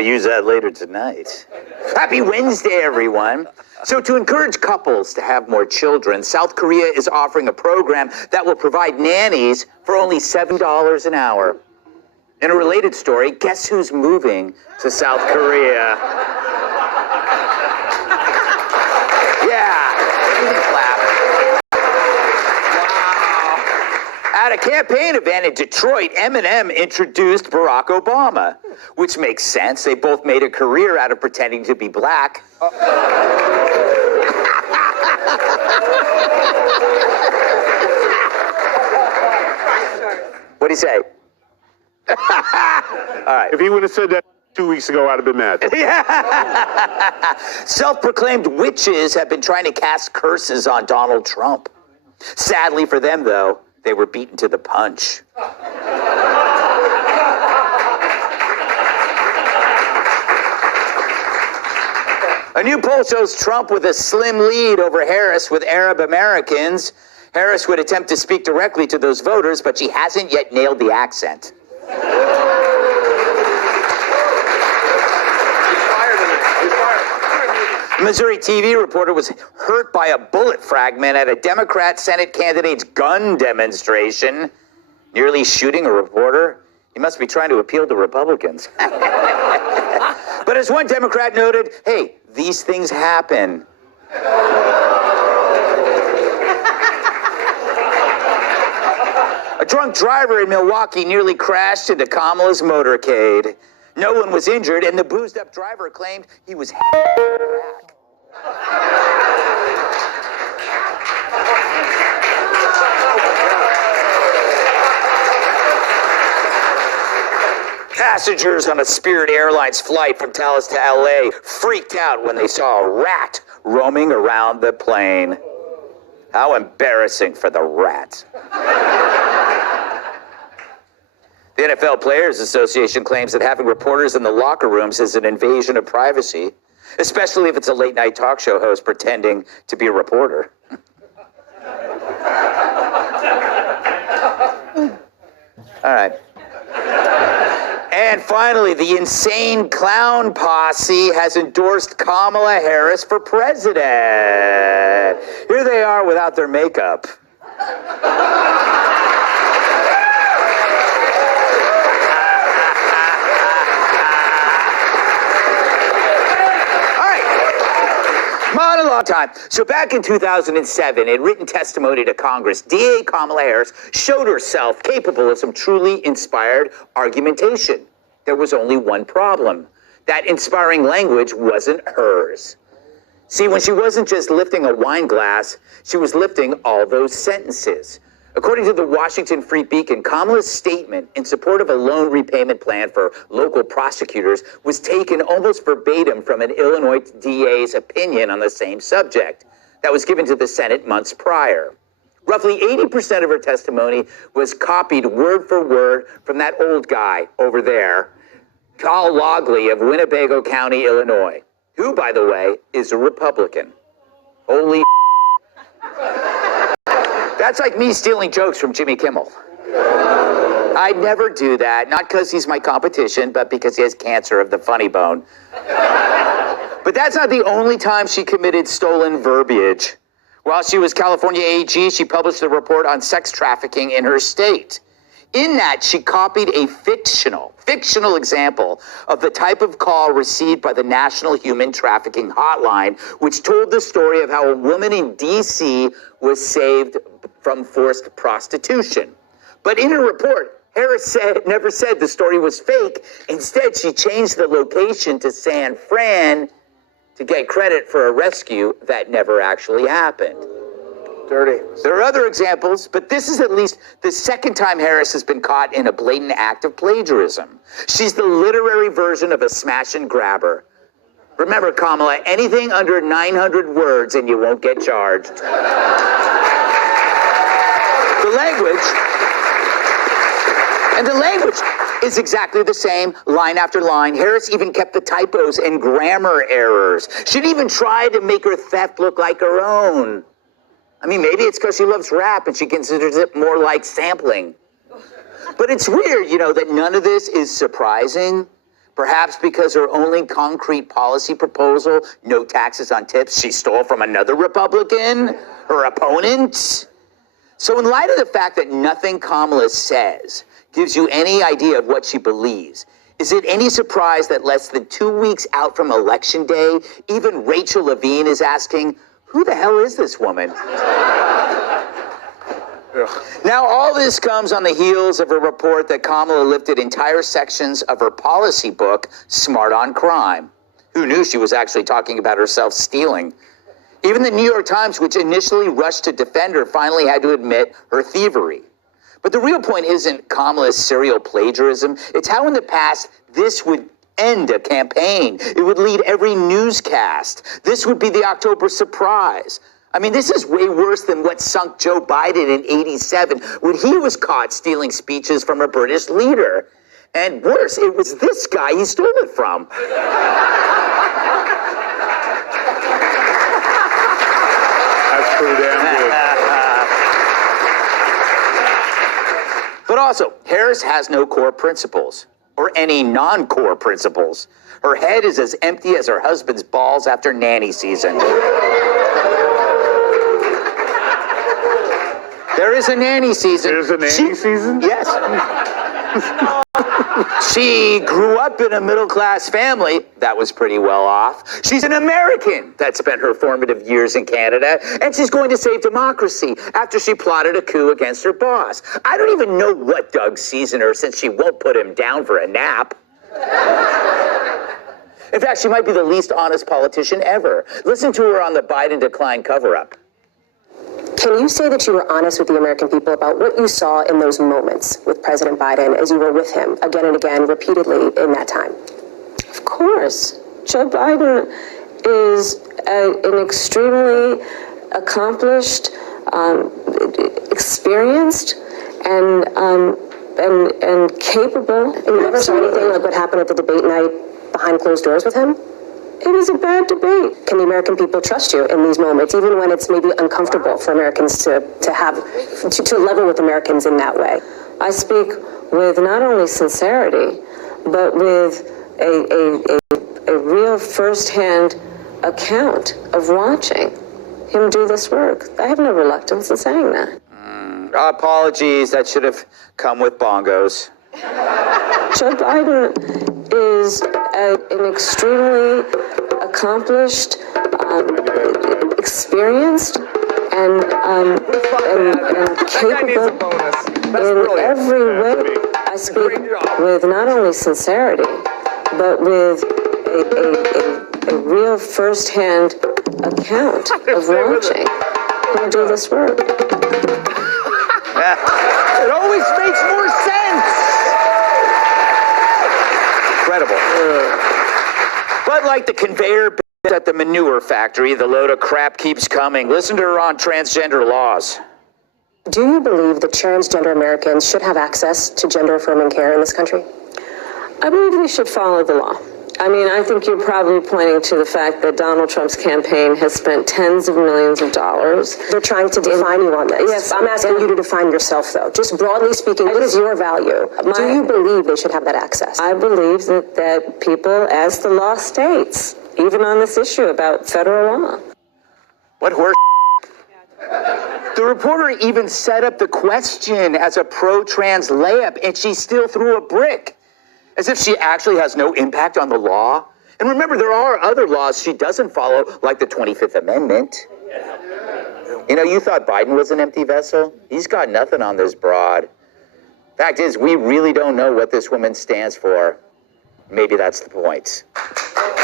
to use that later tonight. Happy Wednesday, everyone. So to encourage couples to have more children, South Korea is offering a program that will provide nannies for only $7 an hour. In a related story, guess who's moving to South Korea? Yeah, you can clap. At a campaign event in Detroit, Eminem introduced Barack Obama, which makes sense. They both made a career out of pretending to be black. What'd he say? All right. If he would have said that 2 weeks ago, I'd have been mad. Yeah. Self-proclaimed witches have been trying to cast curses on Donald Trump. Sadly for them, though, they were beaten to the punch. A new poll shows Trump with a slim lead over Harris with Arab Americans. Harris would attempt to speak directly to those voters, but she hasn't yet nailed the accent. A Missouri TV reporter was hurt by a bullet fragment at a Democrat Senate candidate's gun demonstration, nearly shooting a reporter. He must be trying to appeal to Republicans. But as one Democrat noted, hey, these things happen. A drunk driver in Milwaukee nearly crashed into Kamala's motorcade. No one was injured, and the boozed-up driver claimed he was back. Passengers on a Spirit Airlines flight from Dallas to LA freaked out when they saw a rat roaming around the plane. How embarrassing for the rat. The NFL Players Association claims that having reporters in the locker rooms is an invasion of privacy, especially if it's a late-night talk show host pretending to be a reporter. All right. And finally, the insane clown posse has endorsed Kamala Harris for president. Here they are without their makeup. Monologue time. So back in 2007, in written testimony to Congress, DA Kamala Harris showed herself capable of some truly inspired argumentation. There was only one problem. That inspiring language wasn't hers. See, when she wasn't just lifting a wine glass, she was lifting all those sentences. According to the Washington Free Beacon, Kamala's statement in support of a loan repayment plan for local prosecutors was taken almost verbatim from an Illinois DA's opinion on the same subject that was given to the Senate months prior. Roughly 80% of her testimony was copied word for word from that old guy over there, Paul Logley of Winnebago County, Illinois, who, by the way, is a Republican. Holy That's like me stealing jokes from Jimmy Kimmel. I'd never do that, not because he's my competition, but because he has cancer of the funny bone. But that's not the only time she committed stolen verbiage. While she was California AG, she published a report on sex trafficking in her state. In that, she copied a fictional example of the type of call received by the National Human Trafficking Hotline, which told the story of how a woman in D.C. was saved from forced prostitution. But in her report, Harris never said the story was fake. Instead, she changed the location to San Fran to get credit for a rescue that never actually happened. Dirty. There are other examples, but this is at least the second time Harris has been caught in a blatant act of plagiarism. She's the literary version of a smash and grabber. Remember, Kamala, anything under 900 words and you won't get charged. The language is exactly the same, line after line. Harris even kept the typos and grammar errors. She'd even try to make her theft look like her own. I mean, maybe it's because she loves rap and she considers it more like sampling. But it's weird, that none of this is surprising. Perhaps because her only concrete policy proposal, no taxes on tips, she stole from another Republican, her opponent. So in light of the fact that nothing Kamala says gives you any idea of what she believes, is it any surprise that less than 2 weeks out from Election Day, even Rachel Levine is asking, who the hell is this woman? Now, all this comes on the heels of a report that Kamala lifted entire sections of her policy book, Smart on Crime. Who knew she was actually talking about herself stealing? Even the New York Times, which initially rushed to defend her, finally had to admit her thievery. But the real point isn't Kamala's serial plagiarism. It's how in the past this would end a campaign. It would lead every newscast. This would be the October surprise. I mean, this is way worse than what sunk Joe Biden in '87 when he was caught stealing speeches from a British leader. And worse, it was this guy he stole it from. That's pretty damn good. But also, Harris has no core principles, or any non-core principles. Her head is as empty as her husband's balls after nanny season. There is a nanny season. There's a nanny season? Yes. She grew up in a middle-class family that was pretty well off. She's an American that spent her formative years in Canada, and she's going to save democracy after she plotted a coup against her boss. I don't even know what Doug sees in her since she won't put him down for a nap. In fact, she might be the least honest politician ever. Listen to her on the Biden decline cover-up. Can you say that you were honest with the American people about what you saw in those moments with President Biden as you were with him again and again, repeatedly in that time? Of course. Joe Biden is an extremely accomplished, experienced, and capable. And you never saw anything like what happened at the debate night behind closed doors with him? It was a bad debate. Can the American people trust you in these moments, even when it's maybe uncomfortable for Americans to level with Americans in that way? I speak with not only sincerity, but with a real firsthand account of watching him do this work. I have no reluctance in saying that. Apologies, that should have come with bongos. Joe Biden is an extremely accomplished, experienced, and capable in every way. I speak with not only sincerity, but with a real firsthand account of watching him do this work. It always makes more sense. Incredible. But like the conveyor belt at the manure factory, the load of crap keeps coming. Listen to her on transgender laws. Do you believe that transgender Americans should have access to gender-affirming care in this country? I believe we should follow the law. I mean, I think you're probably pointing to the fact that Donald Trump's campaign has spent tens of millions of dollars. They're trying to define you on this. Yes, I'm asking you to define yourself, though. Just broadly speaking, what is your value? Do you believe they should have that access? I believe that people, as the law states, even on this issue about federal law. What horse? The reporter even set up the question as a pro-trans layup, and she still threw a brick. As if she actually has no impact on the law. And remember, there are other laws she doesn't follow, like the 25th Amendment. You know, you thought Biden was an empty vessel? He's got nothing on this broad. Fact is, we really don't know what this woman stands for. Maybe that's the point.